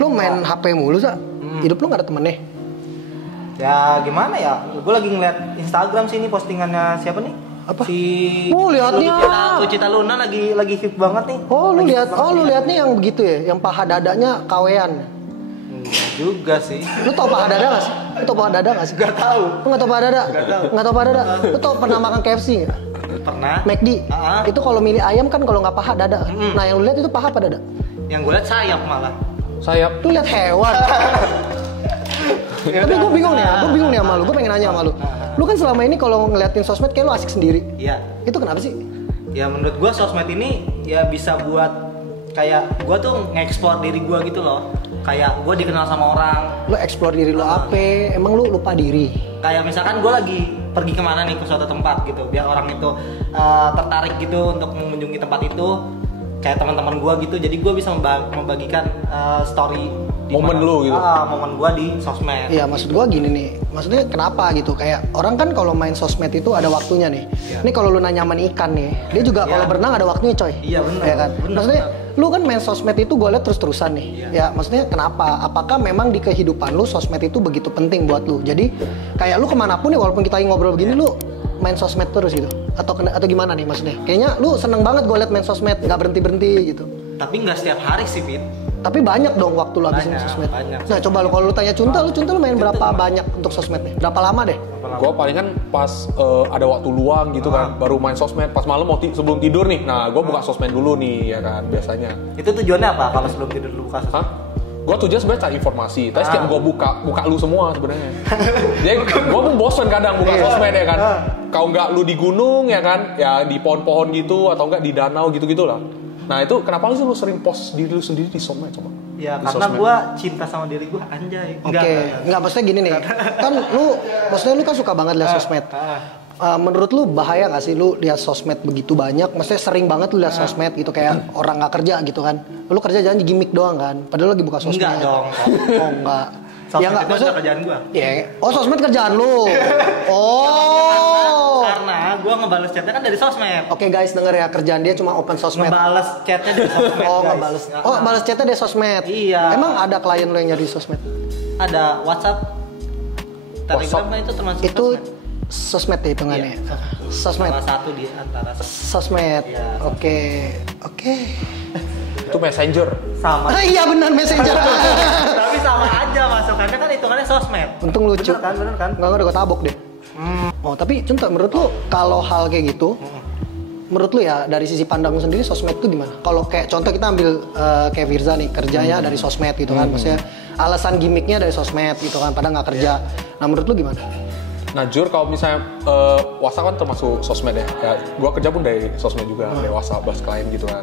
Lu main HP mulu, Sa? Hidup lu gak ada temennya? Ya gimana ya? Gue lagi ngeliat Instagram sih ini postingannya siapa nih? Apa? Si lihatnya. Lucita Luna lagi hip banget nih. Lu lihatnya yang begitu ya, yang paha dadanya kawean. Enggak juga sih. Lu tau paha dada gak sih? Gak tahu. Lu gak tau paha dada? Gak tau paha dada? Lu tau pernah makan KFC gak? Pernah. McD. Itu kalau milih ayam kan kalau nggak paha dada. Nah yang lu lihat itu paha apa dada? Yang gue lihat sayap malah. Lu lihat hewan. Tapi gue bingung nih sama lu. Gue pengen nanya sama lu. Lu kan selama ini kalau ngeliatin sosmed kayak lu asik sendiri. Iya. Itu kenapa sih? Ya menurut gue sosmed ini ya bisa buat kayak gue tuh nge-explore diri gue gitu loh. Kayak gue dikenal sama orang. Lu explore diri lu apa? Emang lu lupa diri? Kayak misalkan gue lagi pergi kemana nih ke suatu tempat gitu, biar orang itu tertarik gitu untuk mengunjungi tempat itu. Kayak teman-teman gue gitu, jadi gue bisa membagikan story momen lu gitu. Momen gue di sosmed. Iya, maksud gue gini nih, maksudnya kenapa gitu? Kayak orang kan kalau main sosmed itu ada waktunya nih. Ini kalau lu nanya sama ikan nih, dia juga kalau berenang ada waktunya, coy. Iya benar. Ya kan? Maksudnya lu kan main sosmed itu gue liat terus-terusan nih. Ya maksudnya kenapa? Apakah memang di kehidupan lu sosmed itu begitu penting buat lu? Jadi kayak lu kemanapun nih, walaupun kita lagi ngobrol begini, lu main sosmed terus gitu? Atau gimana nih maksudnya? Kayaknya lu seneng banget gue liat main sosmed, nggak berhenti gitu. Tapi nggak setiap hari sih, Fit. Tapi banyak dong waktu lu habisin sosmed. Banyak. Nah coba lu kalau lu tanya Cunta lu main berapa banyak untuk sosmednya? Berapa lama deh? Gue paling kan pas ada waktu luang gitu kan, baru main sosmed. Pas malam mau sebelum tidur nih, nah gue buka sosmed dulu nih ya kan biasanya. Itu tujuannya apa kalau sebelum tidur lu buka sosmed? Gue tujuan sebenarnya cari informasi, tapi setiap gue buka lu semua sebenarnya. Jadi gue pun bosen kadang buka sosmed ya kan. Kalau nggak lu di gunung ya kan, ya di pohon-pohon gitu atau enggak di danau gitu-gitulah. Nah itu kenapa lu sering post diri lu sendiri di sosmed coba? Ya karena gue cinta sama diri gue, anjay. Enggak maksudnya gini nih. Kan maksudnya lu kan suka banget lihat sosmed. Menurut lu bahaya gak sih lu lihat sosmed begitu banyak? Maksudnya sering banget lu lihat sosmed gitu kayak orang nggak kerja gitu kan? Lu kerja jangan gimmick doang kan? Padahal lagi buka sosmed. Enggak dong. Oh enggak. Sosmed ya, itu udah kerjaan gue. Iya. Oh sosmed kerjaan lu. Oh. Karena gue ngebales chatnya kan dari sosmed. Oke guys denger ya, kerjaan dia cuma open sosmed. Ngebales chatnya dari sosmed. Balas chatnya dari sosmed. Iya. Emang ada klien lu yang nyari sosmed? Ada WhatsApp, Telegram kan itu termasuk itu sosmed. Sosmed ya hitungannya. Iya, sosmed. Salah satu di antara sosmed. Iya. Oke. Itu messenger. Sama. Iya benar messenger. Tapi sama aja masukannya kan hitungannya sosmed. Untung lucu. Bener kan? Nggak udah gue tabok deh. Oh tapi contoh menurut lu kalau hal kayak gitu, menurut lu ya dari sisi pandang lu sendiri sosmed itu gimana? Kalau kayak contoh kita ambil kayak Firza nih kerjanya dari sosmed gitu kan, maksudnya alasan gimmicknya dari sosmed gitu kan, padahal nggak kerja. Nah menurut lu gimana? Nah Jur, kalau misalnya WhatsApp kan termasuk sosmed ya, gue kerja pun dari sosmed juga, dari WhatsApp, bahas klien gitu kan.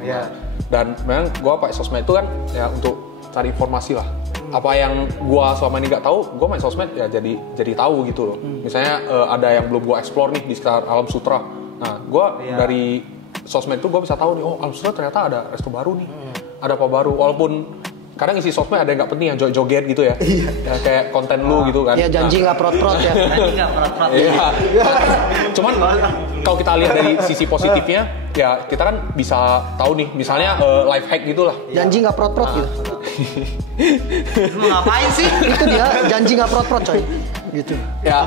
Dan memang gue pakai sosmed itu kan ya untuk cari informasi lah. Apa yang gue selama ini nggak tahu, gue main sosmed ya jadi tahu gitu loh. Misalnya ada yang belum gue explore nih di sekitar Alam Sutra. Nah gue dari sosmed itu gue bisa tahu nih, oh Alam Sutra ternyata ada resto baru nih, ada apa baru. Walaupun kadang isi sosmed ada yang nggak penting, yang joget gitu ya. Ya kayak konten lu gitu kan. Ya janji nggak prot-prot ya. Janji nggak prot-prot. Iya. Cuman kalau kita lihat dari sisi positifnya, ya kita kan bisa tahu nih, misalnya life hack gitulah. Janji nggak prot-prot gitu. Lu ngapain sih? Itu dia janji nggak prot-prot coy. Gitu. Ya,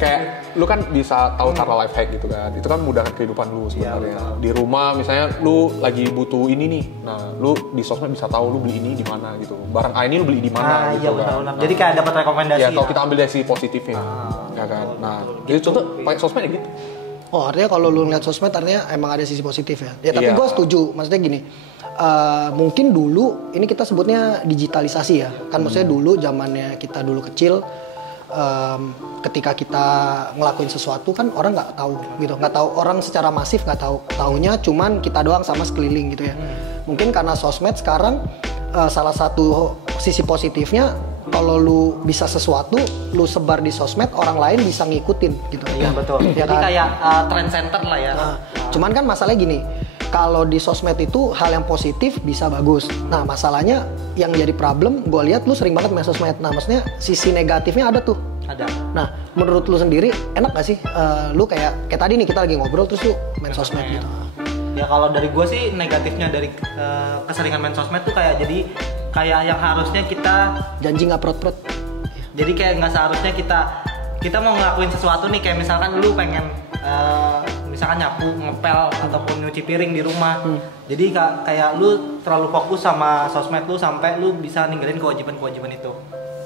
kayak lu kan bisa tahu cara life hack gitu kan. Itu kan mudahkan kehidupan lu sebenarnya. Di rumah misalnya lu lagi butuh ini nih. Nah, lu di sosmed bisa tahu lu beli ini di mana gitu. Barang A ini lu beli di mana gitu kan. Nah, jadi kayak dapat rekomendasi. Ya, kalau kita ambil dari sisi positifnya. Ya kan. Nah, jadi contoh pakai sosmed ya gitu. Oh artinya kalau lu ngeliat sosmed artinya emang ada sisi positif ya. Ya tapi gue setuju, maksudnya gini. Mungkin dulu ini kita sebutnya digitalisasi ya. Kan maksudnya dulu zamannya kita dulu kecil, ketika kita ngelakuin sesuatu kan orang nggak tahu gitu, nggak tahu orang secara masif nggak tahu, taunya cuman kita doang sama sekeliling gitu ya. Mungkin karena sosmed sekarang salah satu sisi positifnya, kalau lu bisa sesuatu lu sebar di sosmed, orang lain bisa ngikutin gitu. Iya betul. Ya jadi kan? kayak trend center lah ya. Cuman kan masalahnya gini, kalau di sosmed itu hal yang positif bisa bagus. Nah masalahnya yang jadi problem, gue lihat lu sering banget main sosmed. Nah maksudnya sisi negatifnya ada tuh. Ada. Nah menurut lu sendiri enak gak sih lu kayak tadi nih kita lagi ngobrol terus lu main sosmed gitu? Ya kalau dari gue sih negatifnya dari keseringan main sosmed tuh kayak jadi kayak yang harusnya kita janji nggak prot-prot. jadi kayak nggak seharusnya kita mau ngelakuin sesuatu nih, kayak misalkan lu pengen misalkan nyapu, ngepel ataupun nyuci piring di rumah. Jadi kayak lu terlalu fokus sama sosmed lu sampai lu bisa ninggalin kewajiban itu.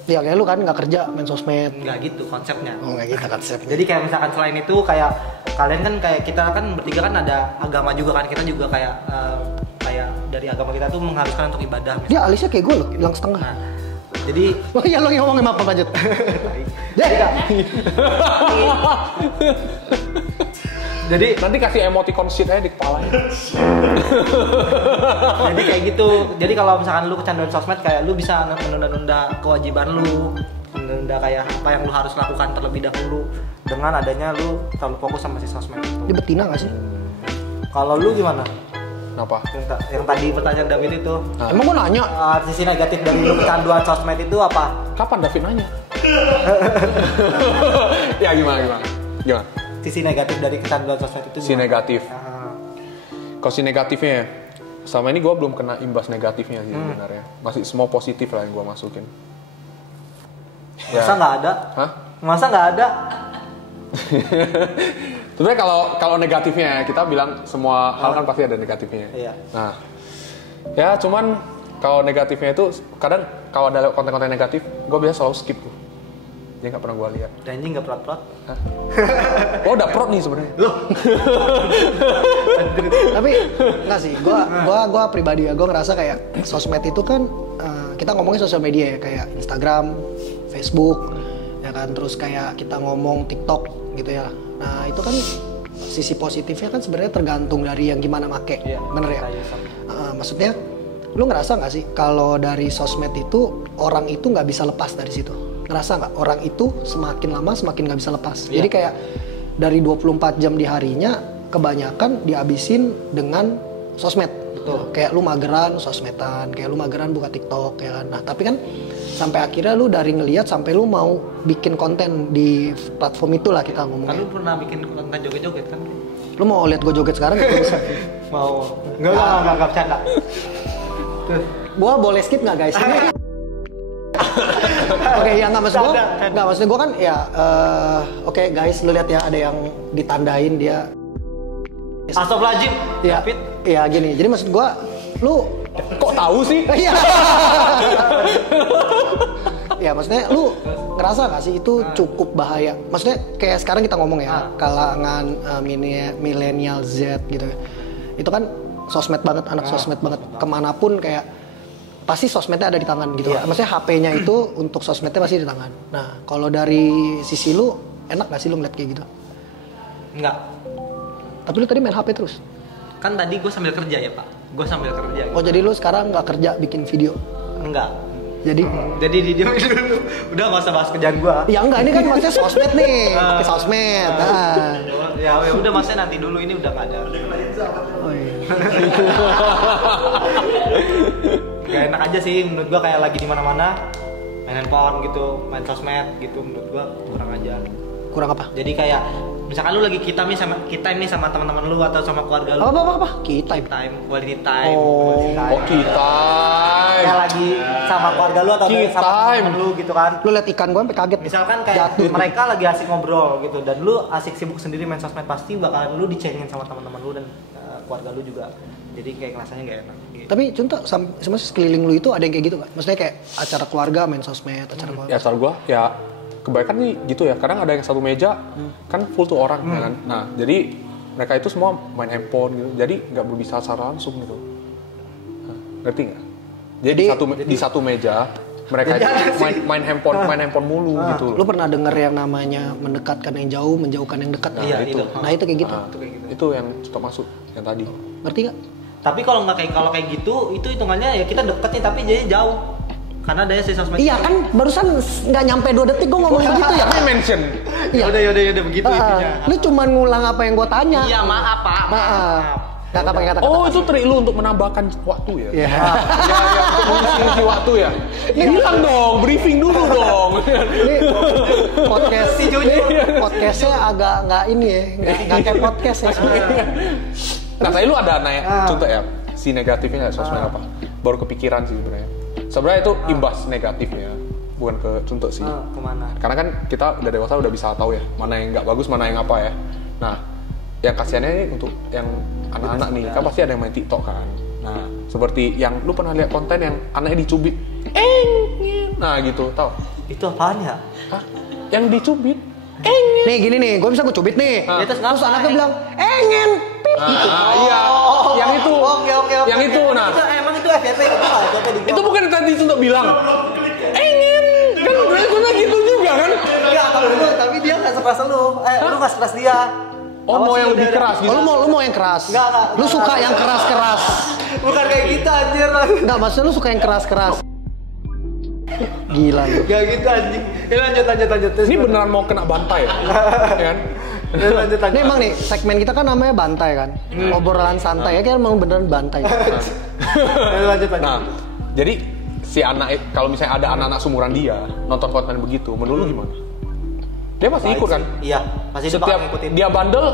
Ya kayak lu kan nggak kerja main sosmed. Nggak gitu konsepnya. Oh nggak gitu konsepnya. Jadi kayak misalkan selain itu kayak kalian kan kayak kita kan bertiga kan ada agama juga kan, kita juga kayak dari agama kita tuh mengharuskan untuk ibadah. Dia alisnya kayak gue loh, hilang setengah. Nah, jadi oh iya lo ngomongin apa lanjut. Jadi nanti kasih emoticon shit aja di kepala. Jadi kayak gitu. Jadi kalau misalkan lu kecanduan sosmed, kayak lu bisa menunda-nunda kewajiban lu, menunda kayak apa yang lu harus lakukan terlebih dahulu dengan adanya lu terlalu fokus sama si sosmed itu. Dia betina nggak sih? Kalau lu gimana? Kenapa? Yang tadi pertanyaan David itu. Emang gue nanya. Sisi negatif dari lu kecanduan sosmed itu apa? Kapan David nanya? Ya gimana? Sisi negatif dari kecanduan sosmed itu gimana? Si negatif. Kalau si negatifnya, selama ini gue belum kena imbas negatifnya sih sebenarnya. Masih semua positif lah yang gue masukin. Masa nggak ada? Hah? Masa nggak ada? Sebenarnya kalau negatifnya kita bilang semua hal kan pasti ada negatifnya. Iya. Nah, ya cuman kalau negatifnya itu kadang kalau ada konten-konten negatif, gue biasa selalu skip tuh. Dia nggak pernah gue lihat. Dan ini nggak prot-prot? Oh udah prot nih sebenarnya. Tapi enggak sih, gua pribadi ya, gua ngerasa kayak sosmed itu kan kita ngomongin sosial media ya, kayak Instagram, Facebook, ya kan, terus kayak kita ngomong TikTok gitu ya. Nah itu kan sisi positifnya kan sebenarnya tergantung dari yang gimana make, bener ya? Maksudnya, lu ngerasa nggak sih kalau dari sosmed itu orang itu nggak bisa lepas dari situ? Ngerasa nggak orang itu semakin lama semakin nggak bisa lepas? Jadi kayak dari 24 jam di harinya kebanyakan dihabisin dengan sosmed. Betul. Kayak lu mageran sosmedan, kayak lu mageran buka TikTok ya kan. Nah, tapi kan sampai akhirnya lu dari ngelihat sampai lu mau bikin konten di platform itulah kita ngomongnya. Kan lu pernah bikin konten joget-joget kan? Lu mau lihat gue joget sekarang nggak bisa? Mau. Enggak bercanda. Gua boleh skip nggak guys? Oke, ya nggak maksud gue kan ya oke, guys, lu lihat ya ada yang ditandain dia. Astagfirullahaladzim. Ya, iya gini. Jadi maksud gue, lu Kok tahu sih? Iya. Ya maksudnya lu ngerasa gak sih itu cukup bahaya? Maksudnya kayak sekarang kita ngomong ya kalangan milenial Z gitu ya. Itu kan sosmed banget, anak sosmed banget. Kemanapun kayak pasti sosmednya ada di tangan gitu. Maksudnya HP-nya itu untuk sosmednya pasti di tangan. Nah kalau dari sisi lu enak gak sih lu ngeliat kayak gitu? Enggak. Tapi lu tadi main HP terus? Kan tadi gue sambil kerja ya Pak. Gue sambil kerja. Oh jadi lu sekarang nggak kerja bikin video? Enggak. Jadi didiemin dulu. Udah nggak usah bahas kerjaan gue. Ya enggak, ini kan maksudnya sosmed nih, pakai sosmed. Ya udah maksudnya nanti dulu, ini udah nggak ada. Oh iya. Gak enak aja sih menurut gue, kayak lagi di mana-mana main handphone gitu, main sosmed gitu, menurut gue kurang aja. Kurang apa? Jadi kayak misalkan lu lagi kita ini sama teman-teman lu atau sama keluarga lu. Apa? Quality quality time. Oh, kita. Kayak lagi sama keluarga lu atau sama teman lu gitu kan. Lu liat ikan gua sampai kaget. Misalkan kayak mereka lagi asik ngobrol gitu dan lu asik sibuk sendiri main sosmed, pasti bakalan lu dicengin sama teman-teman lu dan keluarga lu juga. Jadi kayak rasanya gak enak. Gitu. Tapi contoh sama sekeliling lu itu ada yang kayak gitu gak? Maksudnya kayak acara keluarga main sosmed, acara keluarga. Ya acara gua ya kebanyakan nih gitu ya, kadang ada yang satu meja kan full tuh orang ya kan. Nah jadi mereka itu semua main handphone gitu, jadi nggak berbicara secara langsung gitu. Nah, ngerti nggak? Jadi di satu meja mereka itu main handphone mulu gitu. Lu pernah denger yang namanya mendekatkan yang jauh, menjauhkan yang dekat? Iya itu. Nah itu kayak gitu. Itu yang stop masuk yang tadi. Ngerti nggak? Tapi kalau kayak gitu, itu hitungannya ya kita deket nih tapi jadi jauh. Karena ada si sosmed. Iya kan, barusan nggak nyampe 2 detik gue ngomong begitu ya. Tapi mention. Ya udah begitu intinya. Lu cuman ngulang apa yang gue tanya. Iya maaf Pak. Maaf. Kata pakai kata. Oh itu trik lu untuk menambahkan waktu ya? Iya. Ya untuk mengisi waktu ya. Bilang dong, briefing dulu dong. Ini podcastnya agak nggak ini ya, nggak kayak podcast ya. Nah tadi lu ada nanya contoh ya si negatifnya sosmed apa? Baru kepikiran sih sebenarnya. sebenarnya itu imbas negatifnya, bukan ke contoh sih. Kemana? Karena kan kita udah dewasa udah bisa tahu ya mana yang nggak bagus, mana yang apa ya. Nah, yang kasihannya ini untuk yang anak-anak nih, kan pasti ada yang main TikTok kan. Nah, seperti yang lu pernah lihat konten yang anaknya dicubit, nah gitu, tau? Itu apaan ya? Hah? Yang dicubit? Nih gini nih, gue bisa gue cubit nih. Terus anaknya bilang, engen, pip. Gitu. Iya, yang itu. Oke. Yang itu, nah. Emang itu FYP Itu bukan tadi untuk bilang, engen. Kan gue gitu juga kan? Enggak, tapi dia nggak sekeras lu. Lu nggak sekeras dia. Oh, mau yang lebih keras gitu? Lu mau yang keras? Enggak. Lu suka yang keras-keras? Bukan kayak gitu anjir. Enggak, maksudnya lu suka yang keras-keras? Gila lu. Gak gitu anjing. Lanjut. Ini beneran mau kena bantai ya? Kan? Lanjut. Ini emang nih, segmen kita kan namanya bantai kan? Obrolan santai ya, kayak emang beneran bantai. Lanjut. Nah, jadi si anak, kalau misalnya ada anak-anak seumuran dia nonton konten begitu, menurut lu gimana? Dia pasti ikut kan? Iya, pasti dia bakal Setiap ngikutin. dia bandel,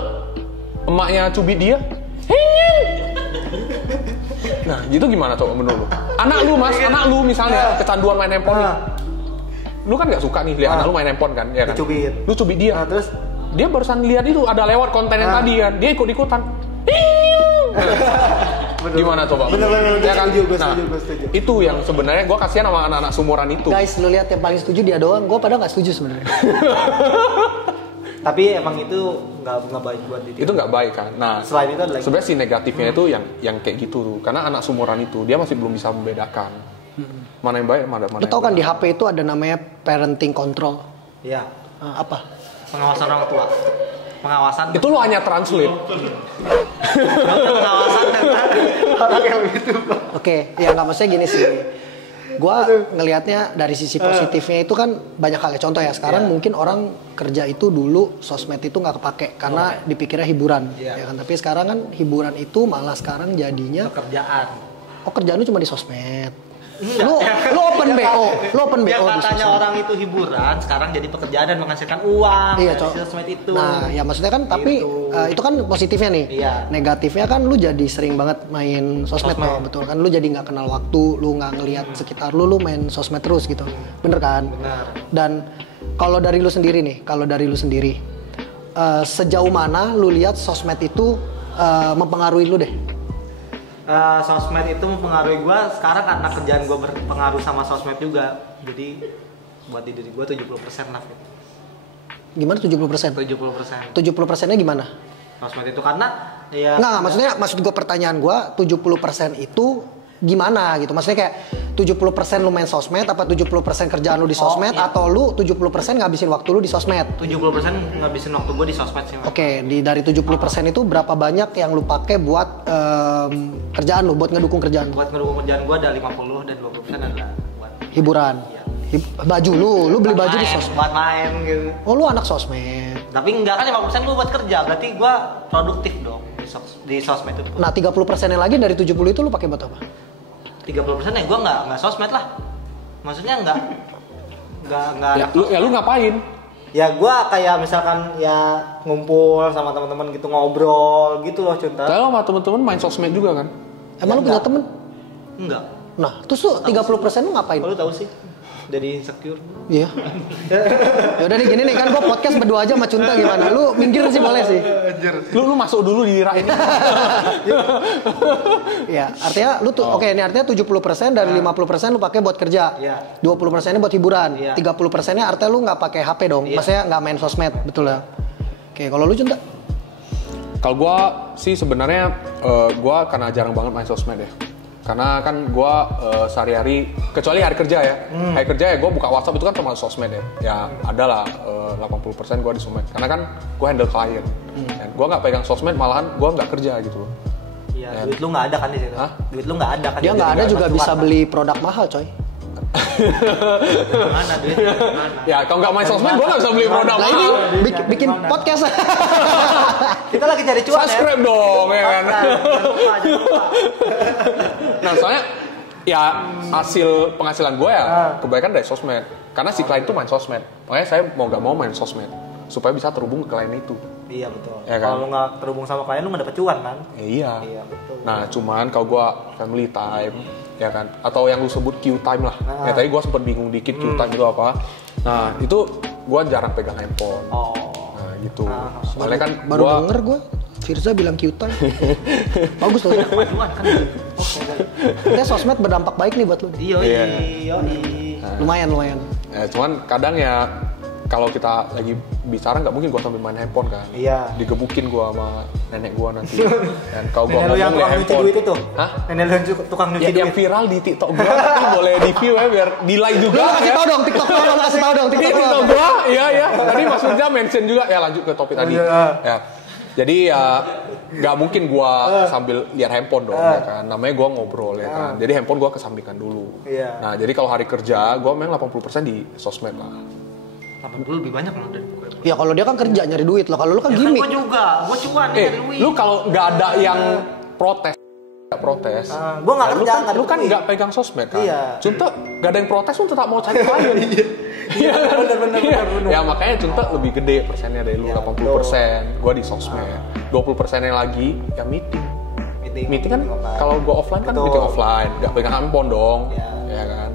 emaknya cubit dia, nah, gitu gimana coba menurut lu? Anak lu misalnya kecanduan main handphone nih. Lu kan nggak suka nih lihat anak lu main handphone kan, ya kan? Dicubit. Lu cubit dia. Nah, terus Dia barusan lihat itu ada lewat konten yang tadi kan, dia ikut-ikutan. Gimana coba? Bener, Ya kan? gue Nah, setuju. itu yang sebenarnya gue kasihan sama anak-anak sumuran itu. Guys, lu lihat yang paling setuju dia doang, gue padahal nggak setuju sebenarnya. Tapi emang itu nggak baik buat diri. Itu nggak baik kan. Nah, Selain itu ada lagi. sebenarnya si negatifnya itu yang kayak gitu tuh. Karena anak sumuran itu dia masih belum bisa membedakan mana yang baik, mana Lu tau kan di HP itu ada namanya parenting control. Iya. Apa? Pengawasan orang tua. Pengawasan. itu lo hanya translate. Pengawasan dengan orang yang begitu. Oke, ya nggak maksudnya gini sih. Gua ngelihatnya dari sisi positifnya itu kan banyak hal ya. Contoh ya, sekarang mungkin orang kerja itu dulu sosmed itu nggak kepake karena dipikirnya hiburan, ya kan. Tapi sekarang kan hiburan itu malah sekarang jadinya Pekerjaan. oh kerjaan lu cuma di sosmed. Lu open BO Yang di katanya sosmed. orang itu hiburan, sekarang jadi pekerjaan dan menghasilkan uang Iya, dari Cok. sosmed itu. Nah, ya maksudnya kan tapi itu kan positifnya nih. Iya. Negatifnya kan lu jadi sering banget main sosmed. Toh, betul kan? Lu jadi nggak kenal waktu, lu nggak ngelihat sekitar lu main sosmed terus gitu. Bener kan? Benar. Dan kalau dari lu sendiri nih, sejauh mana lu lihat sosmed itu mempengaruhi lu deh? Sosmed itu mempengaruhi gue sekarang karena kerjaan gue berpengaruh sama sosmed juga. Jadi buat diri gue 70% lah. Gimana 70%? 70%. 70%-nya gimana? Sosmed itu karena ya Nggak, maksud gue pertanyaan gue 70% itu gimana gitu? Maksudnya kayak 70% lu main sosmed apa 70% kerjaan lu di sosmed iya. atau lu 70% ngabisin waktu lu di sosmed? 70% ngabisin waktu gue di sosmed sih. Mas. Oke, dari 70% itu berapa banyak yang lu pakai buat kerjaan lu, buat ngedukung kerjaan lu? Buat ngedukung kerjaan gue ada 50 dan 20% adalah buat Hiburan. Iya. Baju lu beli baju di sosmed. Buat main gitu. Oh, lu anak sosmed. Tapi enggak kan 50% gue buat kerja, berarti gue produktif dong di sosmed itu. Nah, 30% yang lagi dari 70 itu lu pakai buat apa? 30% ya gue nggak sosmed lah. Maksudnya nggak Ya lu ngapain? Ya gue kayak misalkan ya ngumpul sama teman-teman gitu ngobrol gitu loh Cunta. Kalau sama temen-temen main sosmed juga kan? Emang lu punya temen? Enggak. Nah, terus lu 30% lu ngapain? Kalau lu tahu sih jadi insecure. Iya. Ya udah nih gini nih kan gua podcast berdua aja sama Cunta gimana? Lu minggir sih boleh sih. Lu masuk dulu di rak ini. Iya, artinya lu tuh oke, ini artinya 70% dari 50% lu pakai buat kerja. Iya. 20%-nya buat hiburan. Iya. 30%-nya artinya lu nggak pakai HP dong. Iya. Maksudnya nggak main sosmed, betul ya? Oke, kalau lu Cunta? Kalau gua sih sebenarnya gua karena jarang banget main sosmed ya. Karena kan gue sehari-hari, kecuali hari kerja ya, hari kerja ya gue buka WhatsApp itu kan termasuk sosmed ya. Ya adalah 80% gue di sosmed. Karena kan gue handle klien. Gue nggak pegang sosmed, malahan gue nggak kerja gitu. Iya, duit lu nggak ada kan di situ. Hah? Duit lu nggak ada kan. Dia nggak ada juga bisa beli produk mahal, coy. Mana duitnya? Mana? Ya kalau nggak main sosmed gue nggak bisa beli produk Nah ini mahal. bikin podcast. Kita lagi cari cuan ya. Subscribe dong ya kan. Jangan lupa. Nah soalnya ya hasil penghasilan gue ya kebanyakan dari sosmed. Karena si klien itu main sosmed. Makanya saya mau nggak mau main sosmed supaya bisa terhubung ke klien itu. Iya betul. Ya kan? Kalau lu nggak terhubung sama klien lu nggak dapet cuan kan? Iya. Iya betul. Nah cuman kalau gue family time, ya kan? Atau yang lu sebut Q time lah. Ya tadi gue sempet bingung dikit Q time itu apa. Nah itu gue jarang pegang handphone. Nah gitu. Soalnya kan baru denger gue Firza bilang Q time. Bagus loh. Oke. Sosmed berdampak baik nih buat lu. Iya. Lumayan. Ya, cuman kadang ya kalau kita lagi bicara nggak mungkin gua sambil main handphone kan. Iya. Digebukin gua sama nenek gua nanti. Dan kalau gua ngomong yang tukang nyuci duit itu. Hah? Nenek lu yang tukang nyuci duit. Yang viral di TikTok gua nanti boleh di view ya biar di like juga. Lu kasih tau dong TikTok gua. Iya. Tadi Mas Firza mention juga ya, lanjut ke topik tadi. Ya. Jadi ya nggak mungkin gua sambil lihat handphone dong ya kan. Namanya gua ngobrol ya kan. Jadi handphone gua kesampingkan dulu. Nah, jadi kalau hari kerja gua memang 80% di sosmed lah. 80 lebih banyak loh dari gue. Ya kalau dia kan kerja nyari duit loh. Kalau lu kan gimmick. Gue juga, gue cuan nyari duit. Lu kalau nggak ada yang protes, gue nggak kerja. Lu kan nggak pegang sosmed kan. Iya. Contoh nggak ada yang protes, lu tetap mau cari klien. Iya, benar. Ya makanya contoh lebih gede persennya dari lu, 80%. Gue di sosmed. 20%-nya lagi ya meeting kan kalau gue offline kan meeting offline, nggak pegang handphone dong. Ya kan.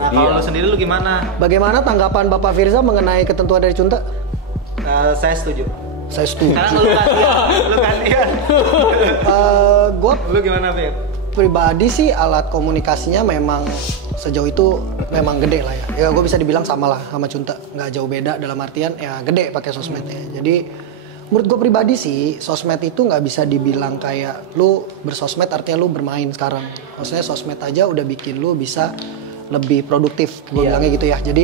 Nah, kalau lu sendiri lu gimana? Bagaimana tanggapan Bapak Firza mengenai ketentuan dari Cunta? Saya setuju. Karena lu gantian. Lu gimana, Fir? Pribadi sih alat komunikasinya memang sejauh itu memang gede lah ya. Ya gue bisa dibilang sama lah sama Cunta, nggak jauh beda dalam artian ya gede pakai sosmednya. Jadi menurut gue pribadi sih sosmed itu nggak bisa dibilang kayak lu bersosmed artinya lu bermain sekarang. Maksudnya sosmed aja udah bikin lu bisa lebih produktif, gue bilangnya gitu ya. Jadi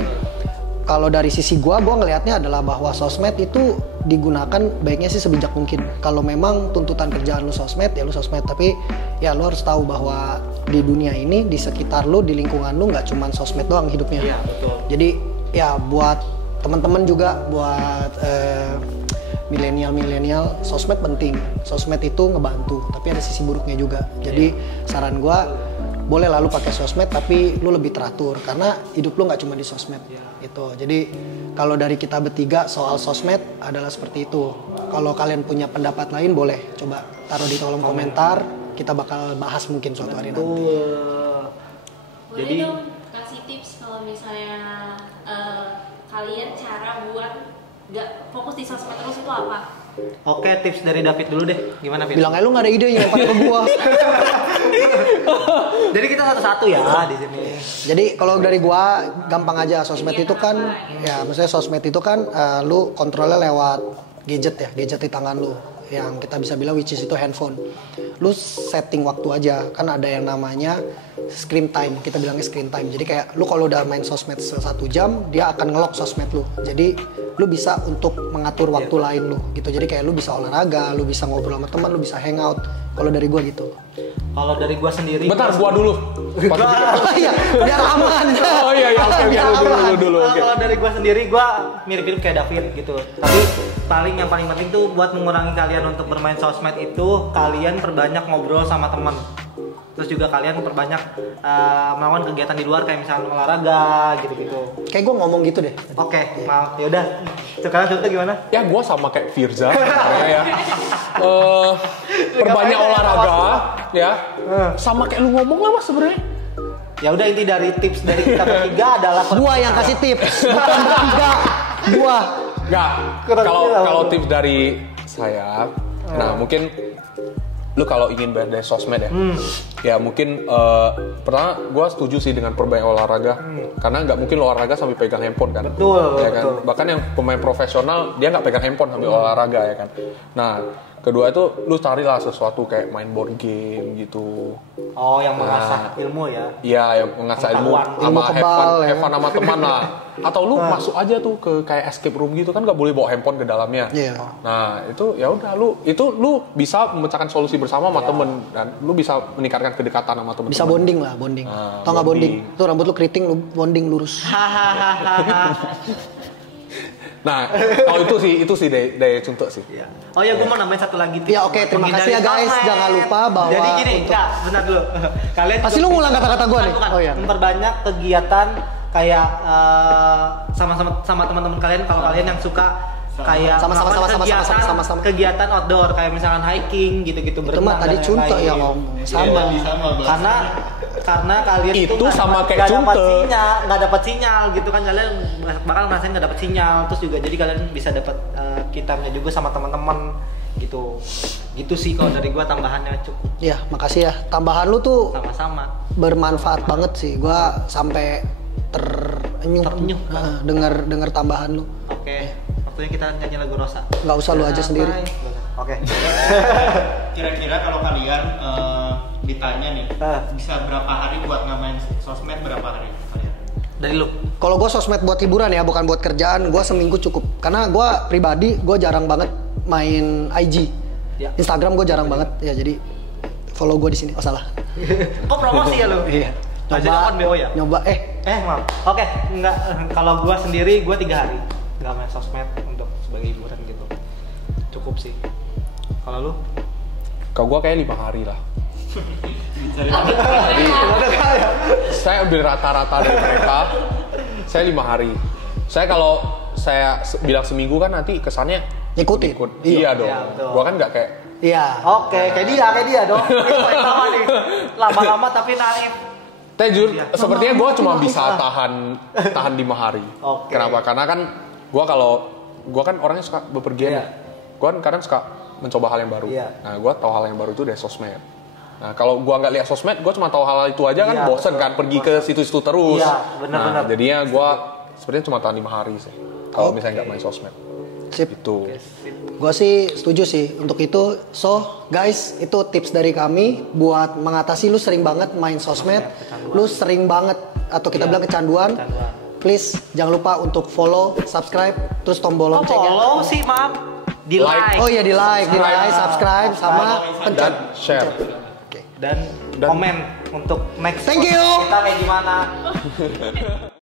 kalau dari sisi gue ngelihatnya adalah bahwa sosmed itu digunakan baiknya sih sebijak mungkin. Kalau memang tuntutan kerjaan lu sosmed, ya lu sosmed. Tapi ya lu harus tahu bahwa di dunia ini, di sekitar lu, di lingkungan lu nggak cuma sosmed doang hidupnya. Iya, betul. Jadi ya buat teman-teman juga, buat milenial, sosmed penting. Sosmed itu ngebantu, tapi ada sisi buruknya juga. Jadi saran gue, boleh lalu pakai sosmed tapi lu lebih teratur karena hidup lu nggak cuma di sosmed gitu. Jadi kalau dari kita bertiga soal sosmed adalah seperti itu. Kalau kalian punya pendapat lain boleh coba taruh di kolom komentar, kita bakal bahas mungkin suatu hari nanti. Boleh dong kasih tips kalau misalnya kalian cara buat nggak fokus di sosmed terus itu apa? Oke, tips dari David dulu deh. Gimana, Fit? Bilang aja lu nggak ada ide lempar ke gua. Jadi kita satu-satu ya di sini. Jadi kalau dari gua gampang aja, sosmed itu kan ya maksudnya sosmed itu kan lu kontrolnya lewat gadget di tangan lu yang kita bisa bilang which is itu handphone. Lu setting waktu aja, kan ada yang namanya screen time, kita bilangnya screen time. Jadi kayak lu kalau udah main sosmed 1 jam, dia akan nge-lock sosmed lu. Jadi lu bisa untuk mengatur waktu lain lu gitu. Jadi kayak lu bisa olahraga, lu bisa ngobrol sama teman, lu bisa hangout. Kalau dari gua gitu. Kalau dari gua sendiri. Bentar, gua dulu. Iya, biar aman. Oh iya, oke, dulu. Kalau dari gua sendiri, gua mirip-mirip kayak David gitu. Tapi yang paling penting tuh buat mengurangi kalian untuk bermain sosmed itu, kalian perbanyak ngobrol sama teman. Terus juga kalian perbanyak melakukan kegiatan di luar kayak misalnya olahraga gitu-gitu. Kayak gue ngomong gitu deh. Oke, maaf. Yaudah. Sekarang contoh gimana? Ya gue sama kayak Firza ya. Perbanyak olahraga ya. Sama kayak lu ngomong lah Mas sebenarnya. Ya udah, inti dari tips dari kita bertiga adalah gua yang kasih tips, bukan bertiga. Gua. Enggak. Kalau tips dari saya, nah mungkin lu kalau ingin dari sosmed ya, ya mungkin pertama gue setuju sih dengan perbanyak olahraga, karena nggak mungkin lu olahraga sambil pegang handphone kan, betul, ya kan? Betul. Bahkan yang pemain profesional dia nggak pegang handphone sambil olahraga ya kan. Nah kedua itu lu carilah sesuatu kayak main board game gitu. Oh, yang mengasah ilmu ya? Iya, yang mengasah ilmu sama have fun sama teman lah. Atau lu masuk aja tuh ke kayak escape room gitu kan, nggak boleh bawa handphone ke dalamnya. Yeah. Nah itu ya udah lu bisa memecahkan solusi bersama sama temen, dan lu bisa meningkatkan kedekatan sama temen. Bisa bonding lah, bonding. Tau nggak bonding? Tuh rambut lu keriting, lu bonding lurus. Nah, kalau itu sih dari contoh sih. Ya. Oh ya, gue mau nambahin satu lagi. Ya oke, terima kasih ya guys. Jangan lupa bahwa jadi gini, Kak, bentar dulu. Kalian pasti lu ngulang kata-kata gue nih. Bukan. Oh iya. Memperbanyak kegiatan kayak sama teman-teman kalian, kalau kalian yang suka kayak sama kegiatan outdoor kayak misalkan hiking gitu-gitu, berenang. Itu mah tadi contoh ya ngomong. Sama. Karena karena kalian Itu nggak sama dapat- kayak nggak dapat Cunte. sinyal, nggak dapat sinyal gitu kan, kalian bakal ngerasain nggak dapat sinyal, terus juga jadi kalian bisa dapat kitabnya juga sama teman-teman gitu. Gitu sih kalau dari gua, tambahannya cukup. Ya, makasih ya. Tambahan lu tuh Sama-sama. bermanfaat banget sih. Gua sampai terenyuh dengar tambahan lu. Oke, waktunya kita nyanyi lagu Rosa. Nggak usah lu aja sendiri. Oke. Kira-kira kalau kalian ditanya nih, bisa berapa hari buat ngamain sosmed, berapa hari kalian? Dari lu. Kalau gue sosmed buat hiburan ya, bukan buat kerjaan. Gue seminggu cukup. Karena gue pribadi, gue jarang banget main IG. Ya. Instagram gue jarang banget. Ya jadi follow gue di sini. Oh salah. Kok promosi ya lu? Iya. Aja akun BO ya? Nyoba. Maaf. Oke, enggak. Kalau gua sendiri, gua 3 hari nggak main sosmed untuk sebagai hiburan gitu. Cukup sih. Kalau lu? Kalau gue kayak 5 hari lah. Jadi, Saya ambil rata-rata dari mereka. Saya 5 hari. Saya kalau saya bilang seminggu kan nanti kesannya Ngikutin. ikut. Iya. Iya dong. Iya, betul. Gua kan nggak kayak Iya. Oke, kayak dia dong. Ini sama nih. Lama-lama tapi naif. Tapi jujur, Iya. sepertinya gue cuma Lama-lama bisa naif, tahan 5 hari. Oke. Kenapa? Karena kan gue kan orangnya suka bepergian. Iya. Gue kan kadang suka mencoba hal yang baru. Iya. Nah, gue tahu hal yang baru itu dari sosmed. Nah, kalau gue nggak lihat sosmed, gue cuma tahu hal itu aja kan Iya, bosen betul. kan pergi ke situ-situ terus. Iya, benar-benar. Nah, jadinya gue sebenarnya cuma tahan 5 hari sih. Kalau misalnya nggak main sosmed. Sip. Itu. Gue sih setuju sih untuk itu. So guys, itu tips dari kami buat mengatasi lu sering banget main sosmed, lu sering banget atau kita bilang kecanduan. Please jangan lupa untuk follow, subscribe, terus tombol lonceng ya. Follow sih, maaf. Di like. Oh iya di like, subscribe sama pencet. Dan share. Oke. Dan komen untuk next Thank you. kita kayak gimana.